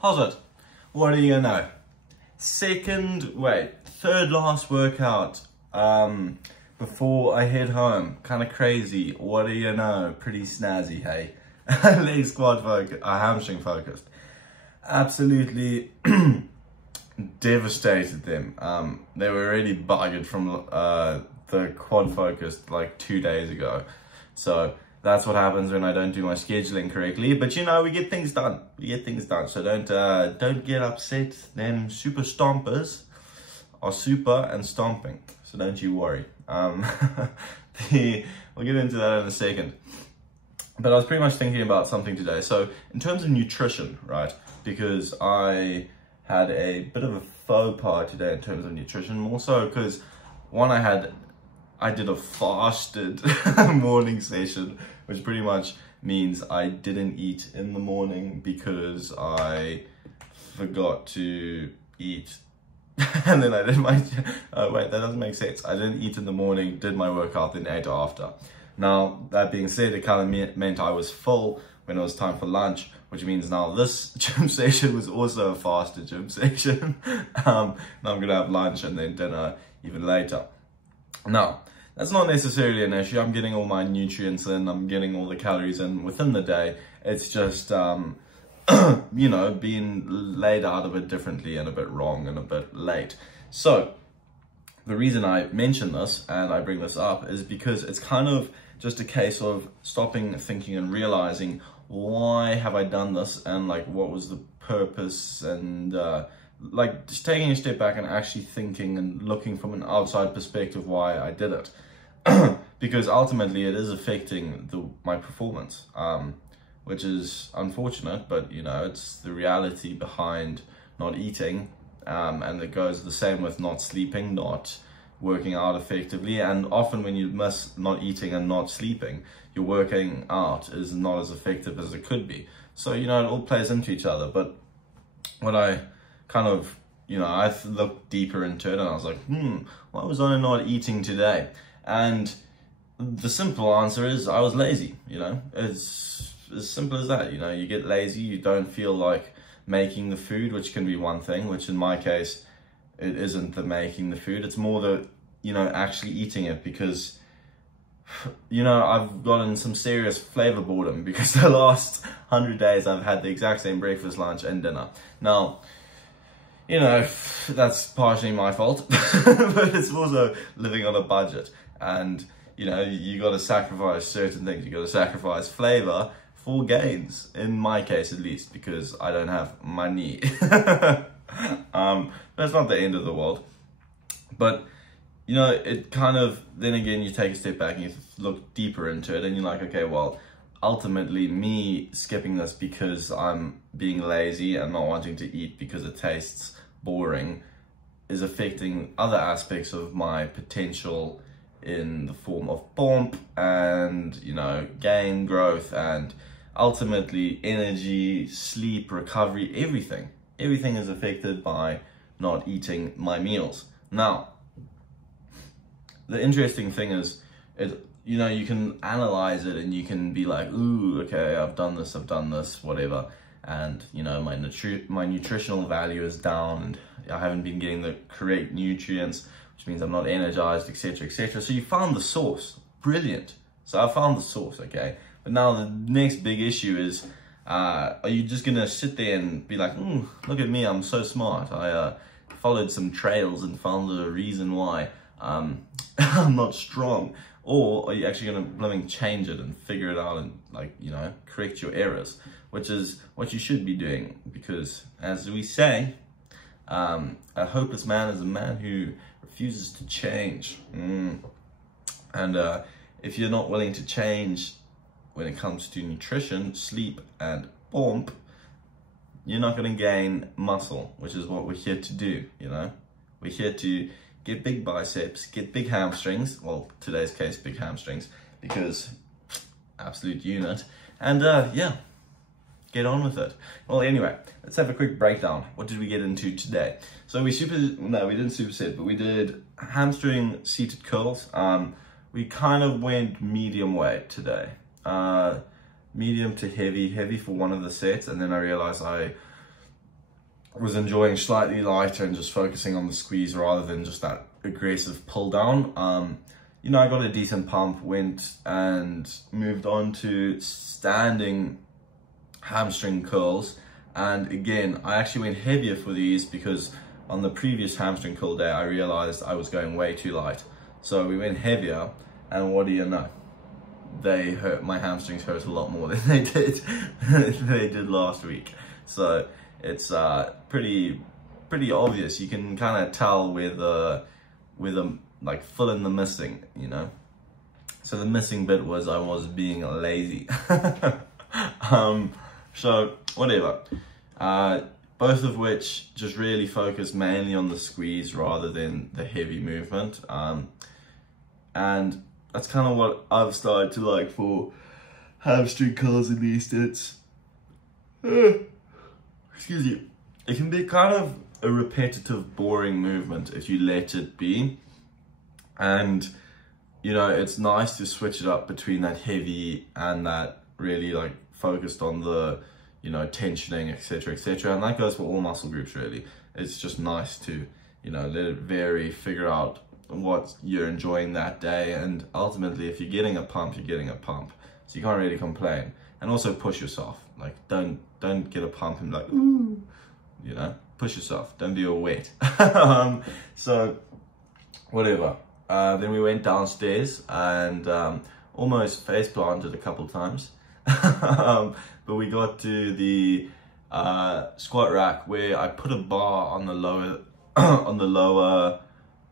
How's it? What do you know? Third last workout before I head home. Kind of crazy. What do you know? Pretty snazzy, hey? Leg squat focus, hamstring focused. Absolutely devastated them. They were already buggered from the quad focused like 2 days ago. So that's what happens when I don't do my scheduling correctly. But you know, we get things done. We get things done. So don't get upset. Them super stompers are super and stomping. So don't you worry. We'll get into that in a second. But I was pretty much thinking about something today. So in terms of nutrition, right? Because I had a bit of a faux pas today in terms of nutrition. More so because one, I did a fasted morning session, which pretty much means I didn't eat in the morning because I forgot to eat. And then I did my, wait, that doesn't make sense. I didn't eat in the morning, did my workout, then ate after. Now, that being said, it kind of meant I was full when it was time for lunch, which means now this gym session was also a fasted gym session. Now I'm gonna have lunch and then dinner even later. Now, that's not necessarily an issue. I'm getting all my nutrients in, I'm getting all the calories in within the day. It's just, you know, being laid out a bit differently and a bit wrong and a bit late. So, the reason I mention this and I bring this up is because it's kind of just a case of stopping, thinking and realizing, why have I done this, and like what was the purpose, and like just taking a step back and actually thinking and looking from an outside perspective why I did it. Because ultimately it is affecting my performance, which is unfortunate, but you know, it's the reality behind not eating, and it goes the same with not sleeping, not working out effectively. And often when you miss not eating and not sleeping, your working out is not as effective as it could be. So, you know, it all plays into each other. But what I kind of, you know, I looked deeper into it and I was like, why was I not eating today? And the simple answer is I was lazy. You know, it's as simple as that. You know, you get lazy, you don't feel like making the food, which can be one thing, which in my case, it isn't the making the food. It's more the, you know, actually eating it, because, you know, I've gotten some serious flavor boredom because the last 100 days I've had the exact same breakfast, lunch and dinner. Now, you know, that's partially my fault, but it's also living on a budget. And, you know, you got to sacrifice certain things. You got to sacrifice flavor for gains, in my case at least, because I don't have money. That's not the end of the world. But, you know, it kind of, then again, you take a step back and you look deeper into it and you're like, okay, well, ultimately me skipping this because I'm being lazy and not wanting to eat because it tastes boring is affecting other aspects of my potential in the form of bump and, you know, gain, growth, and ultimately energy, sleep, recovery, everything. Everything is affected by not eating my meals. Now, the interesting thing is, you know, you can analyze it and you can be like, ooh, okay, I've done this, whatever. And, you know, my nutritional value is down and I haven't been getting the correct nutrients, which means I'm not energized, etc., etc. So you found the source. Brilliant. So I found the source, okay? But now the next big issue is, are you just going to sit there and be like, look at me, I'm so smart. I followed some trails and found the reason why I'm not strong. Or are you actually going to blooming change it and figure it out and, like, you know, correct your errors, which is what you should be doing. Because as we say, a hopeless man is a man who refuses to change. And if you're not willing to change when it comes to nutrition, sleep and bump, you're not going to gain muscle, which is what we're here to do, you know. We're here to get big biceps, get big hamstrings. Well, today's case, big hamstrings, because absolute unit. And yeah, get on with it. Well, anyway, let's have a quick breakdown. What did we get into today? So we didn't superset, but we did hamstring seated curls. We kind of went medium weight today. Medium to heavy for one of the sets, and then I realized I was enjoying slightly lighter and just focusing on the squeeze rather than just that aggressive pull down. You know, I got a decent pump, went and moved on to standing hamstring curls. And again, I actually went heavier for these because on the previous hamstring curl day, I realized I was going way too light. So we went heavier, and what do you know? They hurt, my hamstrings hurt a lot more than they did last week. So it's pretty obvious. You can kind of tell where the like fill in the missing, you know. So the missing bit was I was being lazy. So whatever. Both of which just really focused mainly on the squeeze rather than the heavy movement. And that's kind of what I've started to like for hamstring curls in these sets. Excuse me. It can be kind of a repetitive, boring movement if you let it be. And, you know, it's nice to switch it up between that heavy and that really like focused on the, you know, tensioning, etc., etc. And that goes for all muscle groups, really. It's just nice to, you know, let it vary, figure out what you're enjoying that day, and ultimately if you're getting a pump, you're getting a pump, so you can't really complain. And also push yourself, like don't get a pump and be like, ooh, you know, push yourself, don't be all wet. So whatever. Then we went downstairs and almost face planted a couple times. But we got to the squat rack where I put a bar on the lower on the lower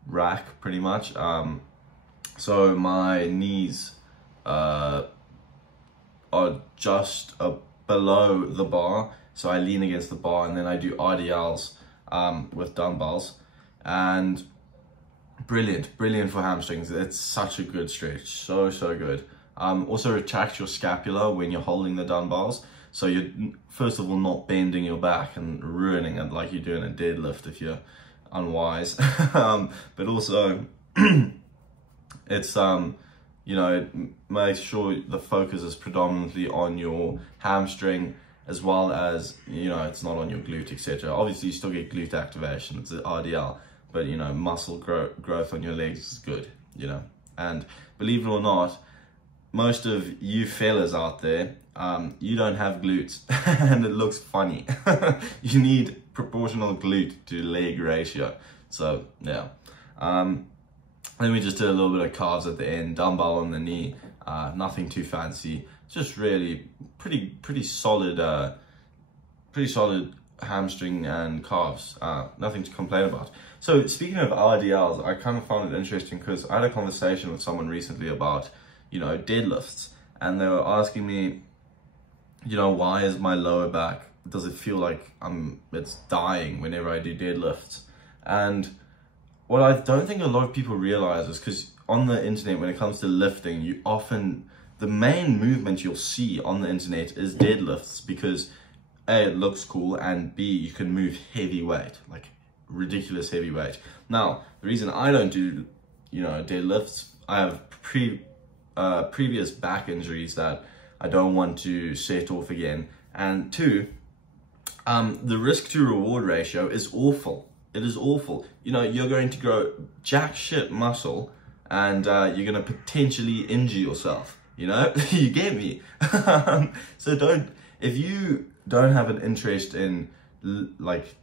rack pretty much, so my knees are just below the bar, so I lean against the bar, and then I do RDLs with dumbbells, and brilliant for hamstrings. It's such a good stretch, so good. Also retract your scapula when you're holding the dumbbells, so you're first of all not bending your back and ruining it like you do in a deadlift if you're unwise. But also it's you know, it makes sure the focus is predominantly on your hamstring, as well as, you know, it's not on your glute, etc. Obviously you still get glute activation, it's an RDL, but you know, muscle growth on your legs is good, you know. And believe it or not, most of you fellas out there, you don't have glutes and it looks funny. You need proportional glute to leg ratio. So yeah. Then we just did a little bit of calves at the end, dumbbell on the knee, nothing too fancy, just really pretty solid hamstring and calves, nothing to complain about. So speaking of RDLs, I kind of found it interesting because I had a conversation with someone recently about, you know, deadlifts, and they were asking me, you know, why is my lower back, does it feel like it's dying whenever I do deadlifts? And what I don't think a lot of people realize is, because on the internet, when it comes to lifting, you often, the main movement you'll see on the internet is deadlifts, because A, it looks cool, and B, you can move heavy weight, like ridiculous heavy weight. Now, the reason I don't do, you know, deadlifts, I have previous back injuries that I don't want to set off again. And two, the risk to reward ratio is awful. It is awful. You know, you're going to grow jack shit muscle, and you're going to potentially injure yourself, you know. You get me? So if you don't have an interest in, like,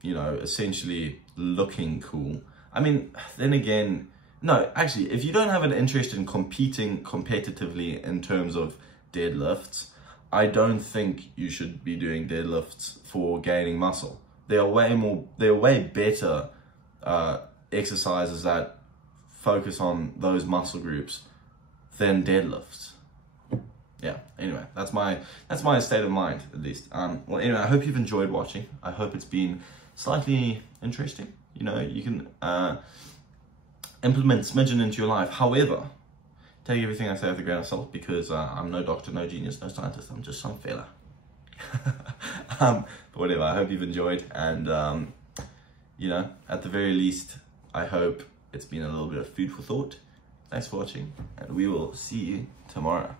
you know, essentially looking cool, I mean, then again, no, actually, if you don't have an interest in competing competitively in terms of deadlifts, I don't think you should be doing deadlifts for gaining muscle. There are way better exercises that focus on those muscle groups than deadlifts. Yeah, anyway, that's my state of mind, at least. Well, anyway, I hope you've enjoyed watching. I hope it's been slightly interesting. You know, you can implement smidgen into your life. However, take everything I say with a grain of salt, because I'm no doctor, no genius, no scientist. I'm just some fella. But whatever, I hope you've enjoyed, and you know, at the very least, I hope it's been a little bit of food for thought. Thanks for watching, and we will see you tomorrow.